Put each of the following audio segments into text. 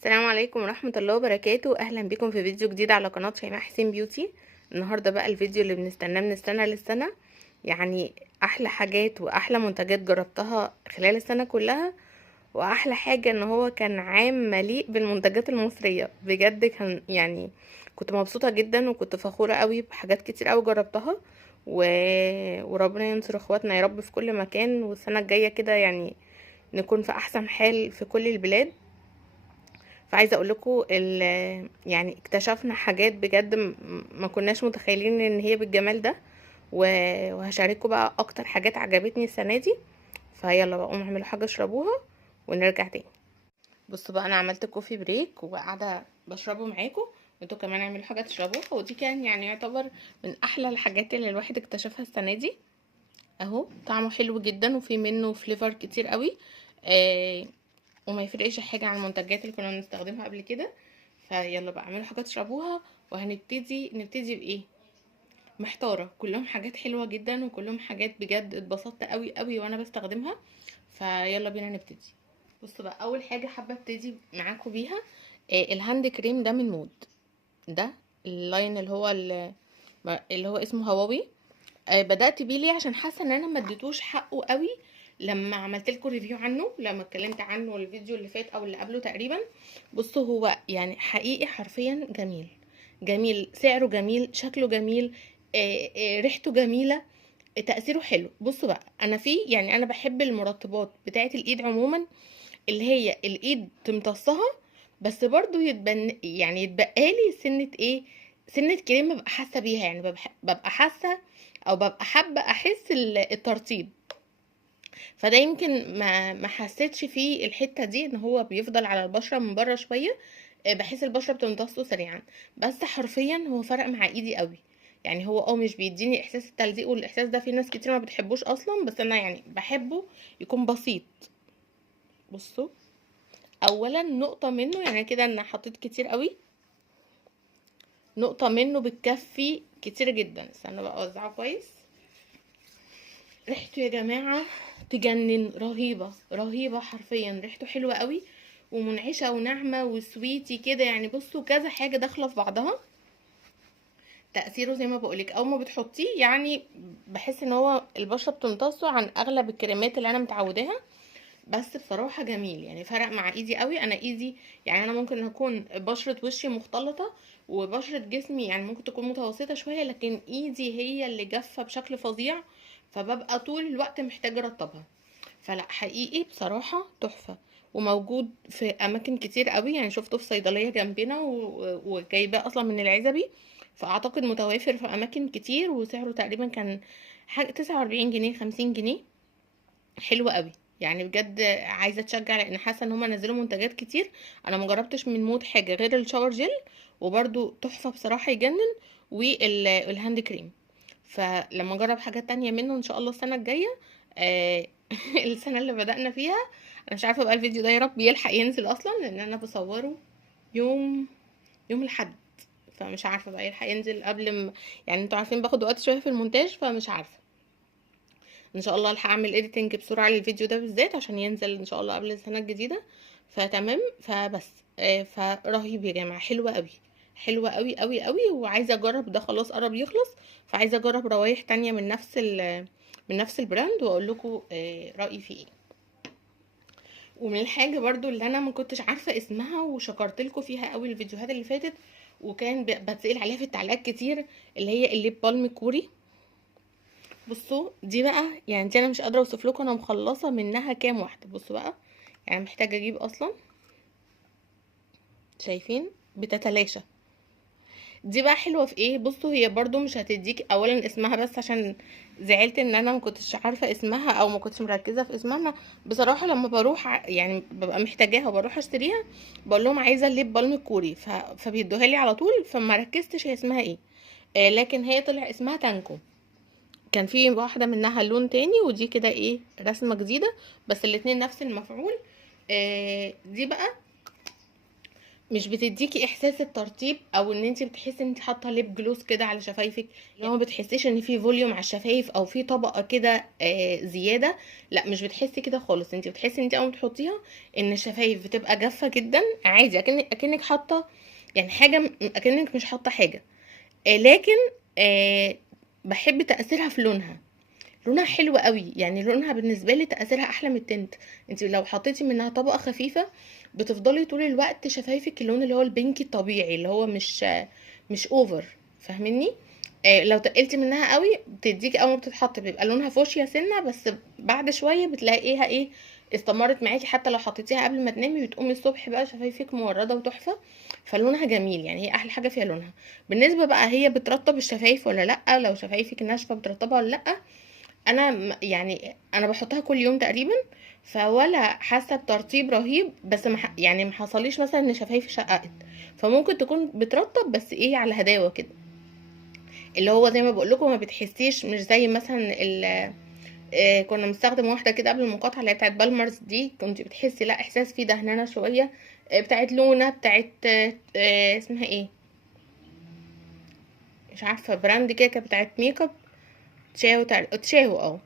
السلام عليكم ورحمة الله وبركاته. اهلا بكم في فيديو جديد على قناة شيماء حسين بيوتي. النهاردة بقى الفيديو اللي بنستناه من السنة للسنة، يعني احلى حاجات واحلى منتجات جربتها خلال السنة كلها. واحلى حاجة ان هو كان عام مليء بالمنتجات المصرية، بجد كان يعني كنت مبسوطة جدا وكنت فخورة قوي بحاجات كتير قوي جربتها و... وربنا ينصر اخواتنا يا رب في كل مكان، والسنة الجاية كده يعني نكون في احسن حال في كل البلاد. فعايزه اقول لكم يعني اكتشفنا حاجات بجد ما كناش متخيلين ان هي بالجمال ده. وهشارككم بقى اكتر حاجات عجبتني السنه دي. فيلا بقى قوموا اعملوا حاجه اشربوها ونرجع تاني. بصوا بقى انا عملت كوفي بريك وقاعده بشربه معاكم، انتوا كمان اعملوا حاجه تشربوها. ودي كان يعني يعتبر من احلى الحاجات اللي الواحد اكتشفها السنه دي. اهو طعمه حلو جدا وفي منه فليفر كتير قوي. آه وما يفرقش حاجه عن المنتجات اللي كنا بنستخدمها قبل كده. فيلا بقى اعملوا حاجه تشربوها. نبتدي بايه؟ محتاره، كلهم حاجات حلوه جدا وكلهم حاجات بجد اتبسطت قوي قوي وانا بستخدمها. فيلا بينا نبتدي. بصوا بقى اول حاجه حابه ابتدي معاكم بيها الهاند كريم ده من مود. ده اللاين اللي هو اسمه هواوي. بدأت بيه ليه؟ عشان حاسه ان انا ما اديتوش حقه قوي لما عملت لكم ريفيو عنه، لما اتكلمت عنه الفيديو اللي فات او اللي قبله تقريبا. بصوا هو يعني حقيقي حرفيا جميل، جميل سعره جميل شكله جميل. ريحته جميله. تأثيره حلو. بصوا بقى انا يعني انا بحب المرطبات بتاعه الايد عموما، اللي هي الايد تمتصها بس برضو يعني يتبقالي سنة ايه، سنة كريم ببقى حاسة بيها، يعني ببقى حاسة او ببقى حابة احس الترطيب. فده يمكن ما حسيتش فيه الحتة دي ان هو بيفضل على البشرة من بره شوية. بحس البشرة بتمتصه سريعا، بس حرفيا هو فرق مع ايدي قوي. يعني هو مش بيديني احساس التلزيق، والاحساس ده في ناس كتير ما بتحبوش اصلا، بس انا يعني بحبه يكون بسيط. بصوا اولا نقطة منه، يعني كده انا حطيت كتير قوي، نقطة منه بتكفي كتير جدا. استنى بقى اوزعه كويس. ريحته يا جماعة تجنن، رهيبة رهيبة حرفيا، ريحته حلوة قوي ومنعشة وناعمة وسويتي كده. يعني بصوا كذا حاجة داخلة في بعضها. تأثيره زي ما بقولك اول ما بتحطيه يعني بحس ان هو البشرة بتمتصه عن اغلب الكريمات اللي انا متعوداها. بس بصراحة جميل، يعني فرق مع ايدي قوي. انا ايدي يعني انا ممكن اكون بشرة وشي مختلطة وبشرة جسمي يعني ممكن تكون متوسطة شوية، لكن ايدي هي اللي جافة بشكل فظيع، فببقى طول الوقت محتاجة ارطبها. فلا حقيقي بصراحة تحفة، وموجود في اماكن كتير قوي. يعني شفته في صيدلية جنبنا وجايباه اصلا من العزبي، فاعتقد متوافر في اماكن كتير. وسعره تقريبا كان حاجة 49 جنيه 50 جنيه. حلو قوي يعني بجد. عايزه اتشجع لان حاسه ان هما نزلوا منتجات كتير. انا مجربتش من مود حاجه غير الشاور جل، وبرده تحفه بصراحه يجنن. والهاند كريم. فلما اجرب حاجات تانية منه ان شاء الله السنه الجايه. آه السنه اللي بدأنا فيها. انا مش عارفه بقى الفيديو ده يا رب يلحق ينزل اصلا، لان انا بصوره يوم يوم الاحد. فمش عارفه بقى يلحق ينزل قبل ما، يعني انتوا عارفين باخد وقت شويه في المونتاج، فمش عارفه. ان شاء الله الحق اعمل اديتنج بسرعه للفيديو ده بالذات عشان ينزل ان شاء الله قبل السنه الجديده. فتمام فبس. فرهيب يا جماعه، حلوه قوي، حلوه قوي قوي قوي. وعايزه اجرب ده، خلاص قرب يخلص. فعايزه اجرب روايح تانية من نفس البراند واقول لكم رايي فيه ايه. ومن الحاجه برضو اللي انا ما كنتش عارفه اسمها وشكرت لكم فيها قوي الفيديوهات اللي فاتت، وكان بتسال عليها في التعليقات كتير، اللي هي الليب بالم كوري. بصوا دي بقى يعني دي انا مش قادره اوصف لكم انا مخلصه منها كام واحده. بصوا بقى يعني محتاجه اجيب اصلا، شايفين بتتلاشى. دي بقى حلوه في ايه؟ بصوا هي برضو مش هتديك اولا اسمها، بس عشان زعلت ان انا ما كنتش عارفه اسمها او ما كنتش مركزه في اسمها. انا بصراحه لما بروح يعني ببقى محتاجاها وبروح اشتريها، بقول لهم عايزه الليب بالم الكوري فبيدوها لي على طول، فما ركزتش هي اسمها ايه. لكن هي طلع اسمها تانكو. كان في واحدة منها لون تاني، ودي كده ايه رسمة جديدة، بس الاتنين نفس المفعول. دي بقى مش بتديكي احساس الترطيب، او ان انت بتحسي ان انت حاطه ليب جلوس كده على شفايفك، اللي هو ما بتحسيش ان في فوليوم على الشفايف او في طبقه كده زياده. لا مش بتحسي كده خالص، انت بتحسي ان انت اول ما تحطيها ان الشفايف بتبقى جافه جدا عادي، اكنك حاطه يعني حاجه، اكنك مش حاطه حاجه. لكن آه بحب تاثيرها في لونها. لونها حلو قوي، يعني لونها بالنسبه لي تاثيرها احلى من التنت. انت لو حطيتي منها طبقه خفيفه بتفضلي طول الوقت شفايفك اللون اللي هو البينكي الطبيعي، اللي هو مش اوفر، فاهميني؟ لو تقلتي منها قوي بتديكي اول ما بتتحط بيبقى لونها فوشيا سنه، بس بعد شويه بتلاقيها ايه، استمرت معاكي. حتى لو حطيتيها قبل ما تنامي بتقومي الصبح بقى شفايفك مورده وتحفه. فلونها جميل، يعني هي احلى حاجه فيها لونها. بالنسبه بقى هي بترطب الشفايف ولا لا، لو شفايفك ناشفه بترطبها ولا لا، انا يعني انا بحطها كل يوم تقريبا، فولا حاسه بترطيب رهيب، بس يعني ما حصليش مثلا ان شفايفي شققت. فممكن تكون بترطب بس ايه على هداوه كده، اللي هو زي ما بقول لكم ما بتحسيش، مش زي مثلا كنا بنستخدم واحده كده قبل المقاطعه اللي هي بتاعت بالمرز دي، كنت بتحسي لا احساس فيه دهنانه شويه. بتاعت لونا، بتاعت اسمها ايه، مش عارفه براند كده، كانت بتاعت ميك اب، تشاو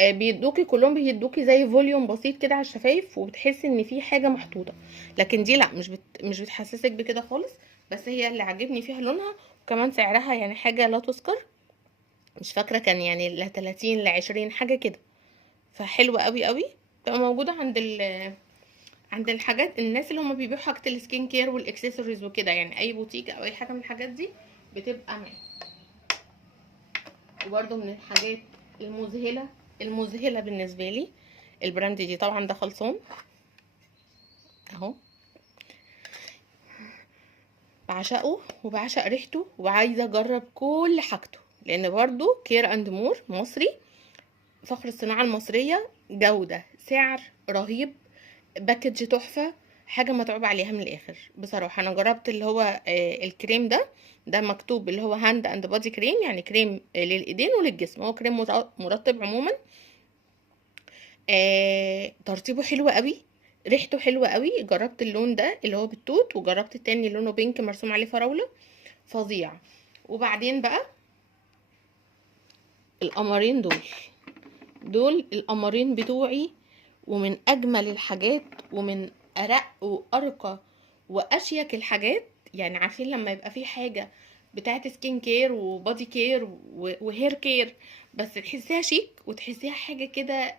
بيدوكي كلهم، بيدوكي زي فوليوم بسيط كده على الشفايف وبتحسي ان في حاجه محطوطه. لكن دي لا، مش بتحسسك بكده خالص. بس هي اللي عاجبني فيها لونها، وكمان سعرها يعني حاجه لا تذكر. مش فاكره كان يعني ل 30 ل 20 حاجه كده. فحلوه قوي قوي. بتبقى موجوده عند الحاجات، الناس اللي هم بيبيعوا حاجه السكين كير والاكسسوارز وكده، يعني اي بوتيك او اي حاجه من الحاجات دي بتبقى معاهم. وبرده من الحاجات المذهله بالنسبه لي البراند دي، طبعا ده خلصان اهو، بعشقه وبعشق ريحته وعايزه اجرب كل حاجته، لان برضو كير اند مور مصري، فخر الصناعه المصريه، جوده سعر رهيب، باكج تحفه، حاجه متعوب عليها من الاخر بصراحه. انا جربت اللي هو الكريم ده مكتوب اللي هو هاند اند بادي كريم، يعني كريم للايدين وللجسم، هو كريم مرطب عموما. ترطيبه حلو قوي، ريحته حلوه قوي. جربت اللون ده اللي هو بالتوت، وجربت التاني لونه بينك مرسوم عليه فراوله، فظيع. وبعدين بقى القمرين دول القمرين بتوعي، ومن اجمل الحاجات ومن ارق وارقى واشيك الحاجات. يعني عارفين لما يبقى في حاجه بتاعت سكين كير وبادي كير وهير كير، بس تحسيها شيك وتحسيها حاجه كده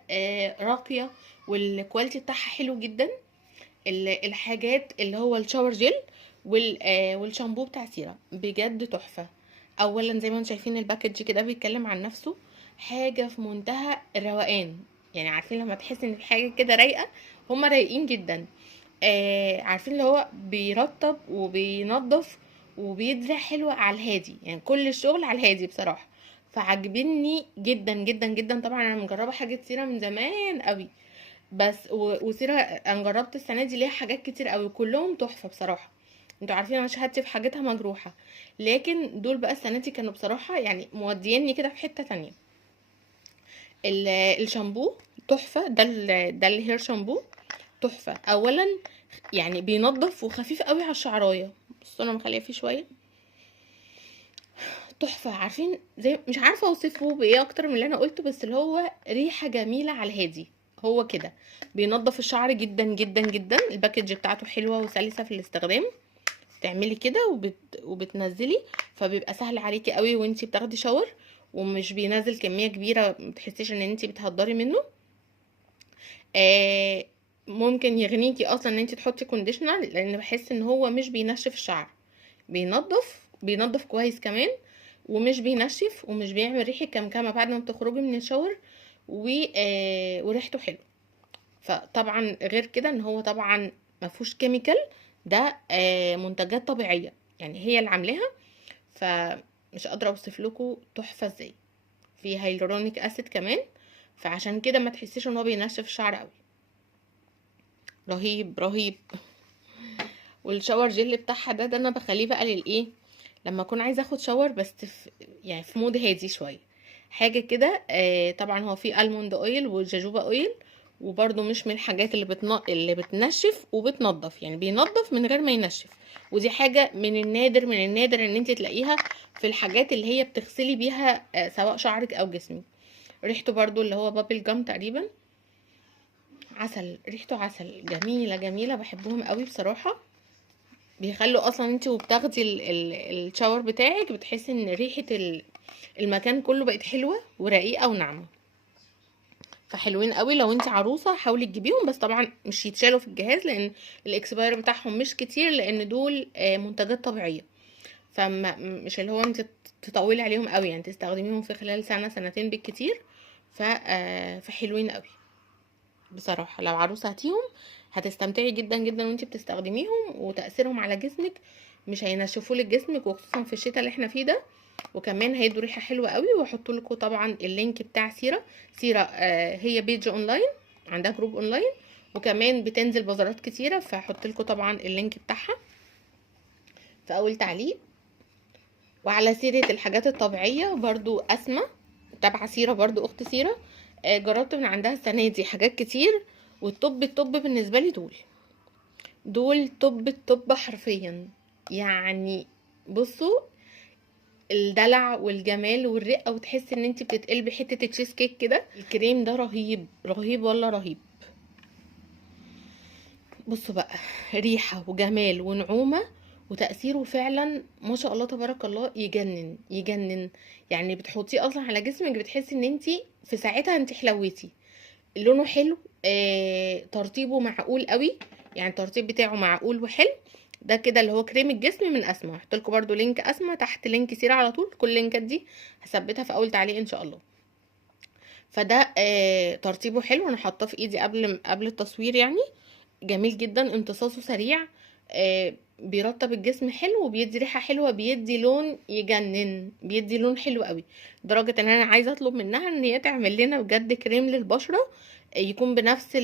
راقيه، والكواليتي بتاعها حلو جدا. الحاجات اللي هو الشاور جيل والشامبو بتاع سيرا بجد تحفه. اولا زي ما انتم شايفين الباكج كده بيتكلم عن نفسه، حاجه في منتهى الروقان. يعني عارفين لما تحس ان الحاجه كده رايقه، هما رايقين جدا. عارفين اللي هو بيرطب وبينظف وبيدرع حلو على الهادي، يعني كل الشغل على الهادي بصراحه. فعجبني جدا جدا جدا. طبعا انا مجربه حاجه سيرا من زمان قوي، بس وسيرة انا جربت السنه دي ليها حاجات كتير قوي كلهم تحفه بصراحه. انتوا عارفين انا شهادتي في حاجتها مجروحه، لكن دول بقى السنه دي كانوا بصراحه يعني موديني كده في حته تانية. الشامبو تحفه، ده الهير شامبو تحفه. اولا يعني بينظف وخفيف قوي على الشعرايه، بصوا انا مخليه فيه شويه، تحفه. عارفين زي مش عارفه اوصفه بايه اكتر من اللي انا قلته، بس اللي هو ريحه جميله على الهادي. هو كده بينظف الشعر جدا جدا جدا. الباكج بتاعته حلوه وسلسه في الاستخدام، تعملي كده وبتنزلي، فبيبقى سهل عليكي قوي وانتي بتاخدي شاور، ومش بينزل كميه كبيره متحسيش ان انتي بتهدري منه. آه ممكن يغنيكي اصلا ان انتي تحطي كونديشنر، لان بحس ان هو مش بينشف الشعر، بينظف كويس كمان، ومش بينشف ومش بيعمل ريحه كمكمه بعد ما بتخرجي من الشاور، وريحته حلو. فطبعا غير كده ان هو طبعا ما فيهوش كيميكال، ده منتجات طبيعيه يعني هي اللي عاملاها. فمش قادره اوصف لكم تحفه ازاي. في هيلورونيك اسيد كمان، فعشان كده ما تحسيش ان هو بينشف الشعر قوي. رهيب رهيب. والشاور جل بتاعها ده انا بخليه بقى للايه، لما اكون عايزه اخد شاور بس يعني في مود هادي شويه، حاجه كده. طبعا هو فيه الموند اويل وجاجوبا اويل وبرده مش من الحاجات اللي بتنشف وبتنضف، يعني بينضف من غير ما ينشف، ودي حاجه من النادر من النادر ان انت تلاقيها في الحاجات اللي هي بتغسلي بيها سواء شعرك او جسمك. ريحته برده اللي هو بابل جام تقريبا، عسل، ريحته عسل، جميله جميله، بحبهم قوي بصراحه. بيخلوا اصلا انت وبتاخدي الشاور بتاعك بتحسي ان ريحه المكان كله بقت حلوه ورقيقه وناعمه. فحلوين قوي، لو انت عروسه حاولي تجيبيهم، بس طبعا مش يتشالوا في الجهاز لان الاكسباير بتاعهم مش كتير، لان دول منتجات طبيعيه، فمش اللي هو انت تطولي عليهم قوي، يعني تستخدميهم في خلال سنه سنتين بالكتير. فحلوين قوي بصراحه، لو عروسه هاتيهم هتستمتعي جدا جدا وانت بتستخدميهم، وتاثيرهم على جسمك مش هينشفوا لك جسمك، وخصوصا في الشتاء اللي احنا فيه ده، وكمان هيدوا ريحه حلوه قوي. وهحط لكم طبعا اللينك بتاع سيره هي بيج اونلاين، عندها جروب اونلاين، وكمان بتنزل بازارات كتيره، فهحط لكم طبعا اللينك بتاعها في اول تعليق. وعلى سيره الحاجات الطبيعيه برضو، اسماء تابعه سيره برضو، اخت سيره، جربت من عندها السنه دي حاجات كتير، والتوب بالنسبه لي دول توب التوب حرفيا. يعني بصوا، الدلع والجمال والرقه، وتحس ان انت بتتقلبي حته تشيز كيك كده. الكريم ده رهيب رهيب والله رهيب. بصوا بقى، ريحه وجمال ونعومه، وتأثيره فعلا ما شاء الله تبارك الله، يجنن يجنن. يعني بتحطيه اصلا على جسمك بتحسي ان انت في ساعتها انت حلويتي. لونه حلو، ترطيبه معقول قوي، يعني الترطيب بتاعه معقول وحلو. ده كده اللي هو كريم الجسم من اسما. هحط لكم برده لينك اسما تحت لينك سيره على طول، كل اللينكات دي هثبتها في اول تعليق ان شاء الله. فده ترطيبه حلو، انا حاطاه في ايدي قبل التصوير يعني. جميل جدا، امتصاصه سريع، بيرطب الجسم حلو، وبيدي ريحه حلوه، بيدي لون يجنن، بيدي لون حلو قوي، لدرجه ان انا عايزه اطلب منها ان هي تعمل لنا بجد كريم للبشره يكون بنفس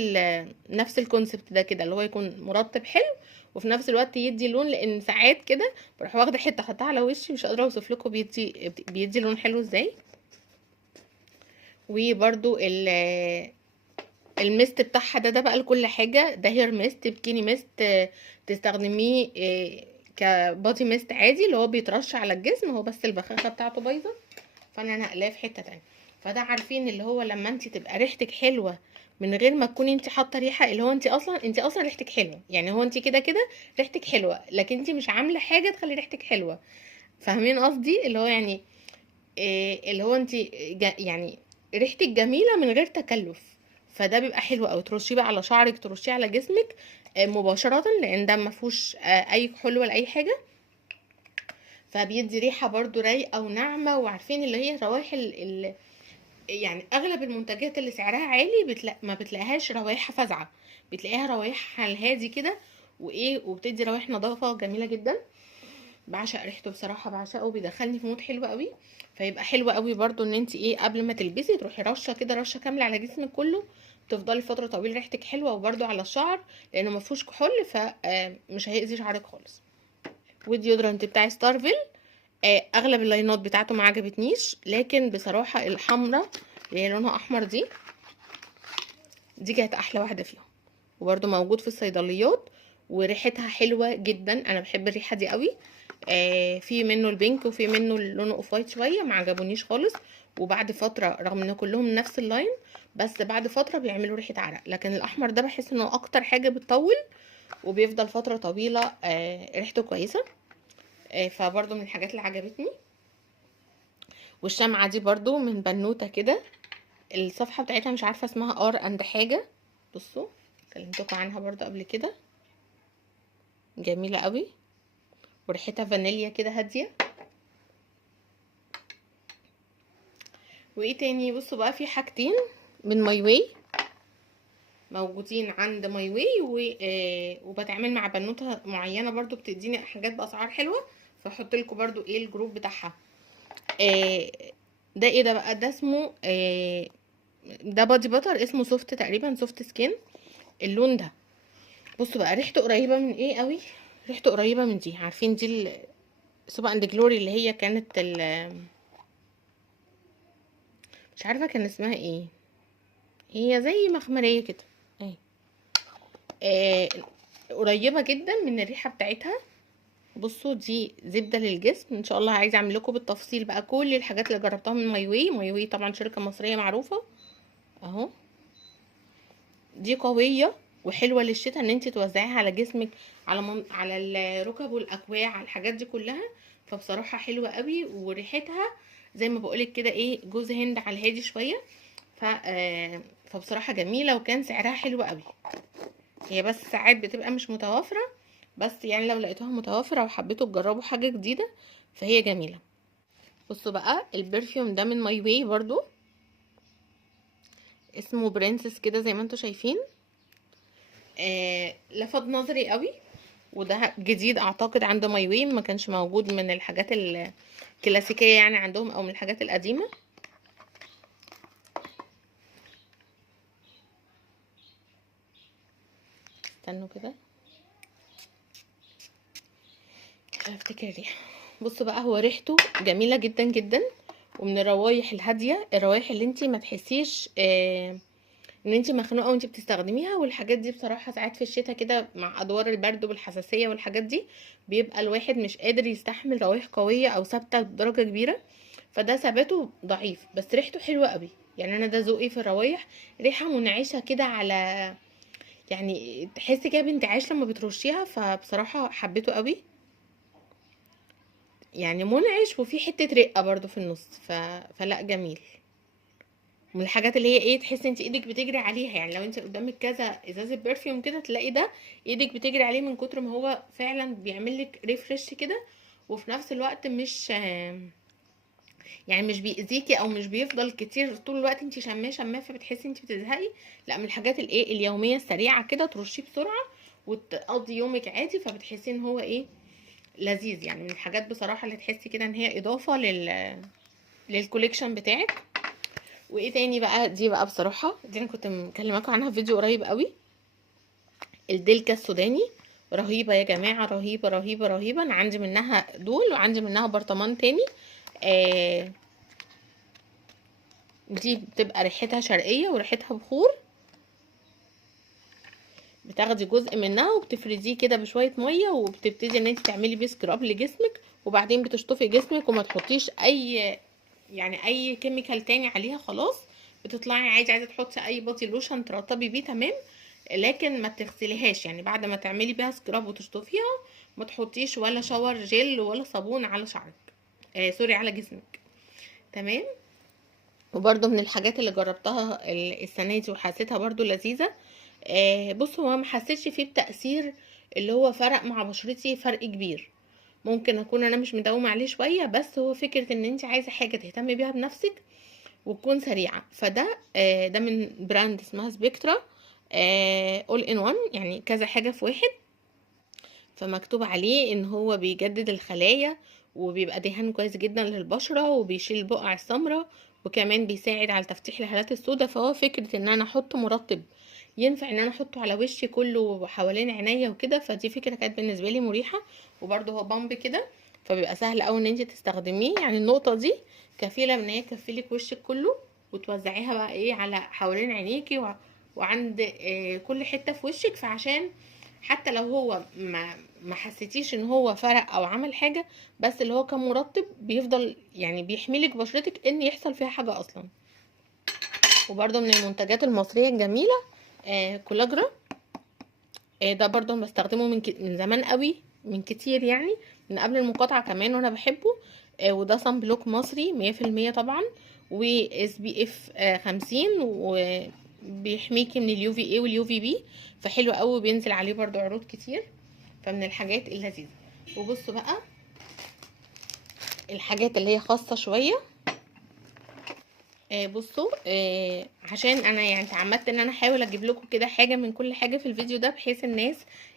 نفس الكونسبت ده كده، اللي هو يكون مرطب حلو وفي نفس الوقت يدي لون. لان ساعات كده بروح واخده حته احطها على وشي، مش قادره اوصف لكم بيدي لون حلو ازاي. وبرده الميست بتاعها ده بقى لكل حاجه، ده هير ميست، بكيني ميست، تستخدميه كبادي ميست عادي اللي هو بيترش على الجسم، هو بس البخاخه بتاعته بايظه فانا نقلاه في حته تانية. فده عارفين اللي هو لما انت تبقى ريحتك حلوه من غير ما تكوني انت حاطه ريحه، اللي هو انت اصلا ريحتك حلوه، يعني هو انت كده كده ريحتك حلوه، لكن انت مش عامله حاجه تخلي ريحتك حلوه. فاهمين قصدي؟ اللي هو يعني اللي هو انت يعني ريحتك جميله من غير تكلف. فده بيبقى حلو قوي، ترشيه بقى على شعرك، ترشيه على جسمك مباشره، لان ده ما فيهوش اي كحول ولا اي حاجه. فبيدي ريحه برضو رايقه وناعمه. وعارفين اللي هي روائح يعني اغلب المنتجات اللي سعرها عالي ما بتلاقيهاش روايحها فظعه، بتلاقيها روايحها الهادي كده، وبتدي روايح نظافه جميله جدا. بعشق ريحته بصراحه، بعشقه، بيدخلني في مود حلو قوي. فيبقى حلو قوي برضو ان انت قبل ما تلبسي تروحي رشه كده، رشه كامله على جسمك كله، تفضلي فتره طويله ريحتك حلوه. وبرضو على الشعر لانه ما فيهوش كحول، فمش هيأذي شعرك خالص. والديودرنت بتاع ستارفيل، اغلب اللاينات بتاعته ما عجبتنيش، لكن بصراحه الحمراء اللي هي لونها احمر دي كانت احلى واحده فيهم، وبرده موجود في الصيدليات، وريحتها حلوه جدا، انا بحب الريحه دي قوي. في منه البينك وفي منه لونه اوف وايت شويه، ما عجبونيش خالص. وبعد فتره رغم ان كلهم نفس اللاين، بس بعد فتره بيعملوا ريحه عرق. لكن الاحمر ده بحس انه اكتر حاجه بتطول وبيفضل فتره طويله، ريحته كويسه. فبرضو من الحاجات اللي عجبتني. والشمعة دي برضو من بنوتة كده، الصفحة بتاعتها مش عارفة اسمها ار اند حاجة، بصوا كلمتكم عنها برضو قبل كده، جميلة قوي، وريحتها فانيليا كده هادية. وايه تاني؟ بصوا بقى، في حاجتين من ماي واي موجودين عند ماي واي، وبتعامل مع بنوتة معينة برضو بتديني حاجات بأسعار حلوة، فاحط لكم برضو الجروب بتاعها. ده ايه ده بقى؟ ده اسمه ده بادي باتر، اسمه سوفت تقريبا، سوفت سكين اللون ده. بصوا بقى، ريحته قريبه من ايه قوي، ريحته قريبه من دي، عارفين دي سوبا اند جلوري اللي هي كانت مش عارفه كان اسمها ايه، هي زي مخمريه كده، آه قريبه جدا من الريحه بتاعتها. بصوا دي زبده للجسم، ان شاء الله عايزه اعمل لكم بالتفصيل بقى كل الحاجات اللي جربتها من ماي واي. ماي واي طبعا شركه مصريه معروفه اهو. دي قويه وحلوه للشتاء ان انت توزعيها على جسمك، على الركب والاكواع، على الحاجات دي كلها. فبصراحه حلوه قوي، وريحتها زي ما بقولك كده ايه، جوز هند على الهادي شويه. فبصراحه جميله، وكان سعرها حلو قوي. هي بس ساعات بتبقى مش متوافره، بس يعني لو لقيتوها متوافره وحبيتوا تجربوا حاجه جديده فهي جميله. بصوا بقى البرفيوم ده من ماي واي برضو، اسمه برنسس كده زي ما انتوا شايفين. لفت نظري قوي، وده جديد اعتقد عند ماي واي، ما كانش موجود من الحاجات الكلاسيكيه يعني عندهم، او من الحاجات القديمه. استنوا كده افتكر الريحه. بصوا بقى هو ريحته جميله جدا جدا، ومن الروايح الهاديه، الروايح اللي انتي ما تحسيش ان انتي مخنوقه وانتي بتستخدميها. والحاجات دي بصراحه ساعات في الشتاء كده مع ادوار البرد والحساسيه والحاجات دي، بيبقى الواحد مش قادر يستحمل روايح قويه او ثابته بدرجه كبيره، فده ثباته ضعيف بس ريحته حلوه قوي. يعني انا ده ذوقي في الروايح، ريحه منعشه كده، على يعني تحسي كده بانتعاش لما بترشيها. فبصراحه حبيته قوي، يعني منعش وفي حته رقه برضو في النص. فلا جميل. من الحاجات اللي هي ايه، تحسي انت ايدك بتجري عليها. يعني لو انت قدامك كذا ازازه برفيوم كده، تلاقي ده ايدك بتجري عليه من كتر ما هو فعلا بيعمل لك ريفرش كده، وفي نفس الوقت مش يعني مش بيأذيكي او مش بيفضل كتير طول الوقت انت شماه فبتحسي انت بتزهقي. لا، من الحاجات الايه اليوميه السريعه كده، ترشيه بسرعه وتقضي يومك عادي، فبتحسي ان هو ايه، لذيذ. يعني من الحاجات بصراحه اللي تحسي كده ان هي اضافه للكوليكشن بتاعك. وايه تاني بقى، دي بقى بصراحه دي انا كنت مكلماكم عنها في فيديو قريب قوي، الدلكه السوداني. رهيبه يا جماعه، رهيبه رهيبه رهيبه. انا عندي منها دول وعندي منها برطمان تاني. آه دي بتبقى ريحتها شرقيه وريحتها بخور. بتاخدي جزء منها وبتفرديه كده بشويه ميه، وبتبتدي ان انت تعملي بيه سكراب لجسمك، وبعدين بتشطفي جسمك وما تحطيش اي كيميكال تاني عليها. خلاص بتطلعي عادي، عايزه تحطي اي بادي لوشن ترطبي بيه تمام، لكن ما تغسليهاش. يعني بعد ما تعملي بيها سكراب وتشطفيها، ما تحطيش ولا شاور جل ولا صابون على شعرك، سوري، على جسمك. تمام. وبرده من الحاجات اللي جربتها السنه دي وحسيتها برده لذيذه. بص هو ما حسيتش فيه بتأثير اللي هو فرق مع بشرتي فرق كبير. ممكن اكون انا مش مداومه عليه شويه، بس هو فكره ان انت عايزه حاجه تهتمي بيها بنفسك وتكون سريعه. فده ده من براند اسمها سبيكترا، اول ان وان، يعني كذا حاجه في واحد. فمكتوب عليه ان هو بيجدد الخلايا، وبيبقى دهان كويس جدا للبشره، وبيشيل البقع السمراء، وكمان بيساعد على تفتيح الهالات السوداء. فهو فكره ان انا احط مرطب ينفع ان انا احطه على وشي كله وحوالين عينيا وكده، فدي فكره كانت بالنسبه لي مريحه. وبرده هو بامب كده، فبيبقى سهل قوي ان انت تستخدميه. يعني النقطه دي كفيله ان هي تكفيلك وشك كله، وتوزعيها بقى ايه على حوالين عينيكي وعند كل حته في وشك. فعشان حتى لو هو ما حسيتيش ان هو فرق او عمل حاجه، بس اللي هو كمرطب بيفضل يعني بيحميلك بشرتك ان يحصل فيها حاجه اصلا. وبرده من المنتجات المصريه الجميله كولاجرا. ده برضو انا بستخدمه من زمان قوي، من كتير يعني، من قبل المقاطعه كمان وانا بحبه. وده صن بلوك مصري 100% طبعا، و اس بي اف 50، وبيحميكي من اليو في اي واليو في بي. فحلو قوي، بينزل عليه برضو عروض كتير، فمن الحاجات اللذيذه. وبصوا بقى الحاجات اللي هي خاصه شويه. بصوا عشان انا يعني اتعمدت ان انا احاول اجيب لكم كده حاجه من كل حاجه في الفيديو ده، بحيث الناس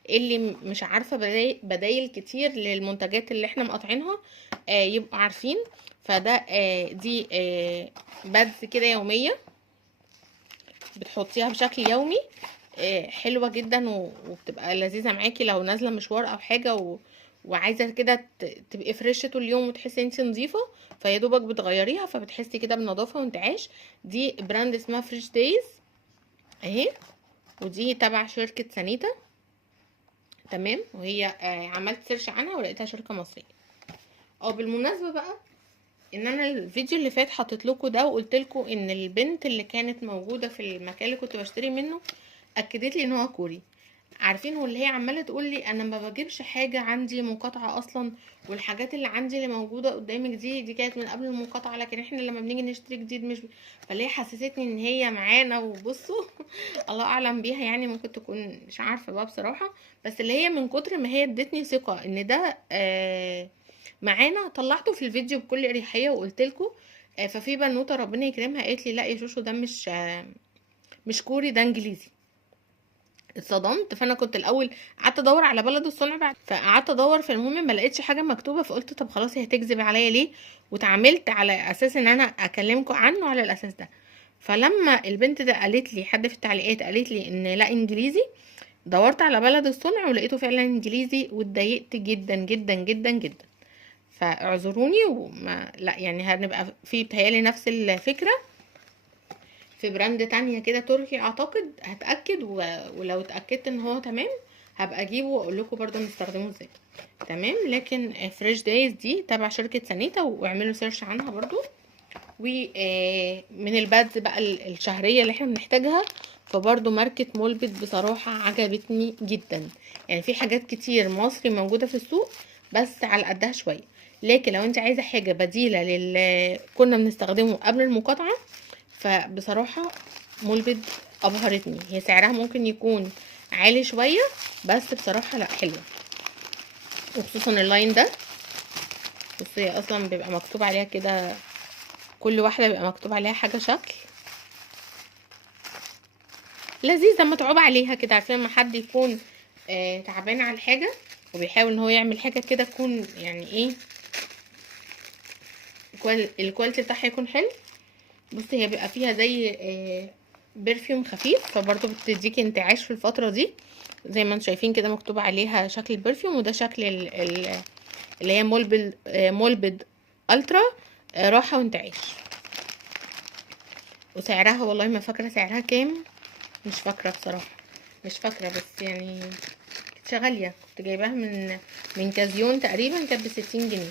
اللي مش عارفه بدايل كتير للمنتجات اللي احنا مقاطعينها يبقوا عارفين. فده دي بادز كده يوميه، بتحطيها بشكل يومي. حلوه جدا وبتبقى لذيذه معاكي لو نازله مشوار او حاجه وعايزه كده تبقي فريش طول اليوم وتحسي انت نظيفه، فيا دوبك بتغيريها فبتحسي كده بنظافه وانتعاش. دي براند اسمها فريش دايز اهي، ودي تبع شركه سانيتا. تمام. وهي عملت سيرش عنها ولقيتها شركه مصريه. بالمناسبه بقى، ان انا الفيديو اللي فات حطيت لكم ده وقلت لكم ان البنت اللي كانت موجوده في المكان اللي كنت بشتري منه اكدت لي ان هو كوري. عارفين، واللي هي عماله تقول لي انا ما بجيبش حاجه عندي مقاطعه اصلا، والحاجات اللي عندي اللي موجوده قدامك دي كانت من قبل المقاطعه، لكن احنا لما بنيجي نشتري جديد مش فاللي هي حسستني ان هي معانا. وبصوا الله اعلم بيها، يعني ممكن تكون مش عارفه بقى بصراحه، بس اللي هي من كتر ما هي ادتني ثقه ان ده معانا، طلعته في الفيديو بكل اريحيه وقلت لكم. ففي بنوته ربنا يكرمها قالت لي لا يا شوشو، ده مش كوري، ده انجليزي. اتصدمت. فانا كنت الاول قعدت ادور على بلد الصنع، بعد فقعدت ادور في المهم ما لقيتش حاجه مكتوبه، فقلت طب خلاص هي هتكذب عليا ليه، واتعاملت على اساس ان انا اكلمكم عنه على الاساس ده. فلما البنت ده قالت لي، حد في التعليقات قالت لي ان لا انجليزي، دورت على بلد الصنع ولقيته فعلا انجليزي، واتضايقت جدا جدا جدا جدا. فاعذروني. وما لا يعني هنبقى في بتهيالي نفس الفكره في براند تانية كده تركي اعتقد، هتأكد ولو اتأكدت ان هو تمام هبقى اجيبه واقول لكم برضو نستخدمه ازاي. تمام. لكن فريش دايز دي تبع شركة سانيتا، واعملوا سيرش عنها برضو. ومن البادز بقى الشهرية اللي احنا بنحتاجها، فبرضو ماركة مولبت بصراحة عجبتني جدا. يعني في حاجات كتير مصري موجودة في السوق بس على قدها شوية، لكن لو انت عايزة حاجة بديلة كنا بنستخدمه قبل المقاطعة، فبصراحة مولبت ابهرتني. هي سعرها ممكن يكون عالي شوية، بس بصراحة لا حلوة. وخصوصا اللاين ده، بصي هي اصلا بيبقى مكتوب عليها كده، كل واحدة بيبقى مكتوب عليها حاجة شكل لذيذة متعوب عليها كده. عارفين لما حد يكون تعبان على الحاجة وبيحاول ان هو يعمل حاجة كده تكون يعني ايه الكواليتي بتاعها يكون حلو. بصي هي بيبقى فيها زي برفيوم خفيف، فبرضه بتديكي انتعاش في الفترة دي. زي ما انتم شايفين كده مكتوب عليها شكل البرفيوم، وده شكل اللي هي مولبد الترا راحة وانتعاش. وسعرها والله ما فاكرة سعرها كام، مش فاكرة بصراحة، مش فاكرة، بس يعني كانت غالية. كنت جايباها من كازيون تقريبا، كانت ب60 جنيه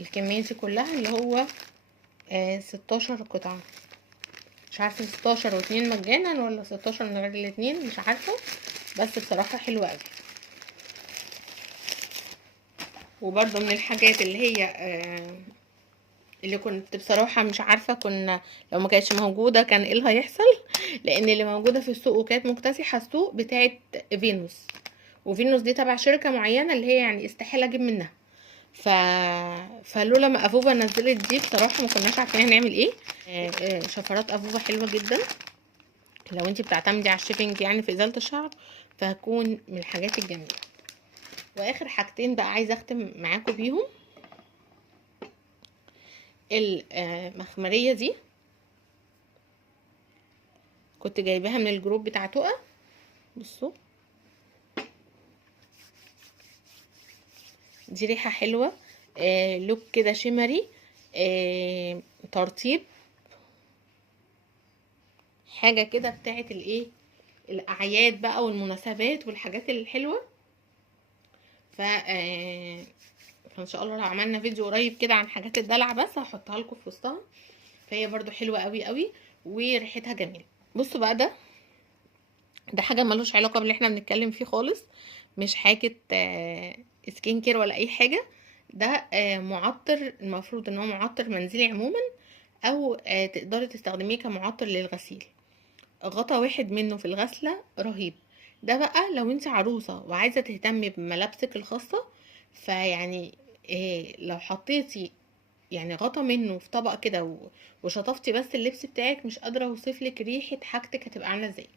الكمية دي كلها، اللي هو 16 قطعة. مش عارفة 16 و2 مجانا ولا 16 من غير الاتنين، مش عارفة، بس بصراحة حلوة اوي. وبرضه من الحاجات اللي هي اللي كنت بصراحة مش عارفة كنا لو ما كانتش موجودة كان ايه اللي هيحصل، لان اللي موجودة في السوق وكانت مكتسحة السوق بتاعت فينوس. وفينوس دي تبع شركة معينة اللي هي يعني استحالة اجيب منها. فلولا ما افوفا نزلت دي بصراحة ما كناش عارفين هنعمل ايه. شفرات افوفا حلوة جدا لو انت بتعتمدي على الشيبنج يعني في ازالة الشعر، فهكون من الحاجات الجميلة. واخر حاجتين بقى عايزة اختم معاكم بيهم، المخمرية دي كنت جايباها من الجروب بتاع تقى. بصوا دي ريحة حلوة، لوك كده شمري، ترطيب، حاجة كده بتاعت الايه الاعياد بقى والمناسبات والحاجات الحلوة. فان شاء الله لو عملنا فيديو قريب كده عن حاجات الدلع بس هحطها لكم في وسطها. فهي برضو حلوة قوي قوي وريحتها جميلة. بصوا بقى، ده حاجة ملوش علاقة باللي احنا بنتكلم فيه خالص، مش حاجة سكين كير ولا اي حاجة. ده معطر، المفروض ان هو معطر منزلي عموما، او تقدري تستخدميه كمعطر للغسيل. غطا واحد منه في الغسلة رهيب. ده بقى لو انت عروسة وعايزة تهتمي بملابسك الخاصة، فيعني لو حطيتي يعني غطا منه في طبق كده وشطفتي بس اللبس بتاعك، مش قادرة اوصفلك ريحة حاجتك هتبقى عاملة ازاي.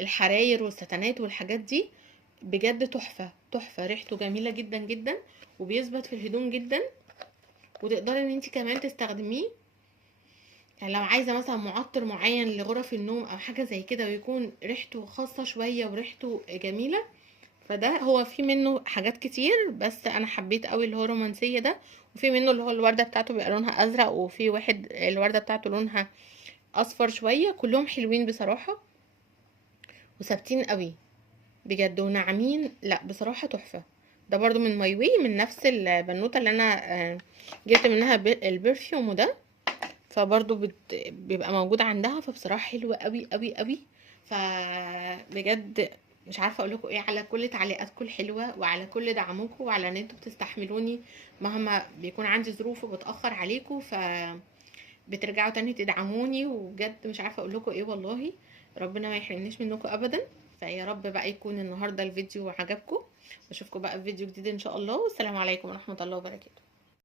الحراير والستانات والحاجات دي بجد تحفة تحفة، ريحته جميلة جدا جدا، وبيثبت في الهدوم جدا. وتقدري ان انت كمان تستخدميه يعني لو عايزة مثلا معطر معين لغرف النوم او حاجة زي كده، ويكون ريحته خاصة شوية وريحته جميلة. فده هو في منه حاجات كتير، بس انا حبيت قوي اللي هو رومانسية ده. وفي منه اللي هو الوردة بتاعته بيبقى لونها ازرق، وفي واحد الوردة بتاعته لونها اصفر شوية. كلهم حلوين بصراحة وثابتين قوي. بجد وناعمين، لا بصراحة تحفة. ده برضو من ماي واي، من نفس البنوتة اللي انا جبت منها البرفيوم ده، فبرضو بيبقى موجود عندها، فبصراحة حلوة قوي قوي قوي. فبجد مش عارفة اقول لكم ايه على كل تعليقاتكم الحلوة، وعلى كل دعمكم، وعلى ان انتوا بتستحملوني مهما بيكون عندي ظروف وبتأخر عليكم، بترجعوا تاني تدعموني، وبجد مش عارفه اقول لكم ايه والله. ربنا ما يحرمنيش منكم ابدا. فيا رب بقى يكون النهارده الفيديو عجبكم، واشوفكم بقى في فيديو جديد ان شاء الله، والسلام عليكم ورحمه الله وبركاته.